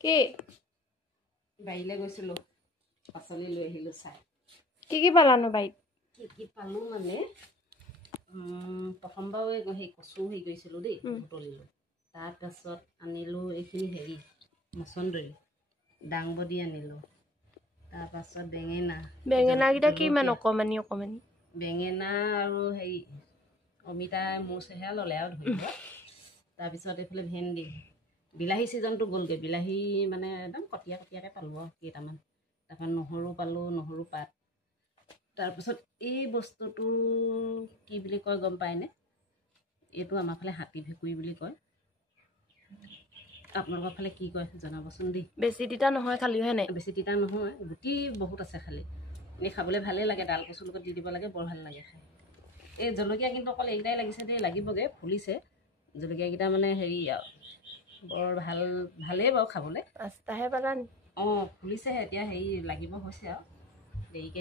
কি বাৰীলৈ গৈছিলোঁ পাচলি লৈ আহিলোঁ চাই কি পালানো বাৰীত কি পালোঁ মানে প্ৰথমবাৰ সেই কচু হেৰি কৰিছিলোঁ দেই বুটলিলোঁ তাৰপাছত আনিলোঁ এইখিনি হেৰি মচন্দৰী দাংবডি আনিলোঁ তাৰপাছত বেঙেনাকেইটা কি ইমান অকণমানি বেঙেনা আৰু হেৰি অমিতা মোৰ চেহেৰা ল'লে আৰু ধৰিব তাৰপিছত এইফালে ভেন্দি বিলাহী ছিজনটো গ'লগৈ বিলাহী মানে একদম কটীয়া কটীয়াকৈ পালোঁ আৰু কেইটামান তাৰপৰা নহৰু পালোঁ নহৰু পাত তাৰপিছত এই বস্তুটো কি বুলি কয় গম পায়নে এইটো আমাৰ ফালে হাতী ভেকুৰী বুলি কয় আপোনালোকৰ ফালে কি কয় জনাবচোন দেই বেছি তিতা নহয় খালি হয় নাই বেছি তিতা নহয় গুটি বহুত আছে খালি এনেই খাবলৈ ভালেই লাগে ডাল কচুৰ লগত দি দিব লাগে বৰ ভাল লাগে খাই এই জলকীয়া কিন্তু অকল এইকেইটাই লাগিছে দেই লাগিবগৈ ফুলিছে জলকীয়াকেইটা মানে হেৰি আৰু বৰ ভালেই বাৰু খাবলৈ পাঁচটাহে পালা নি অঁ ফুলিছেহে এতিয়া হেৰি লাগিব হৈছে আৰু দেৰিকৈ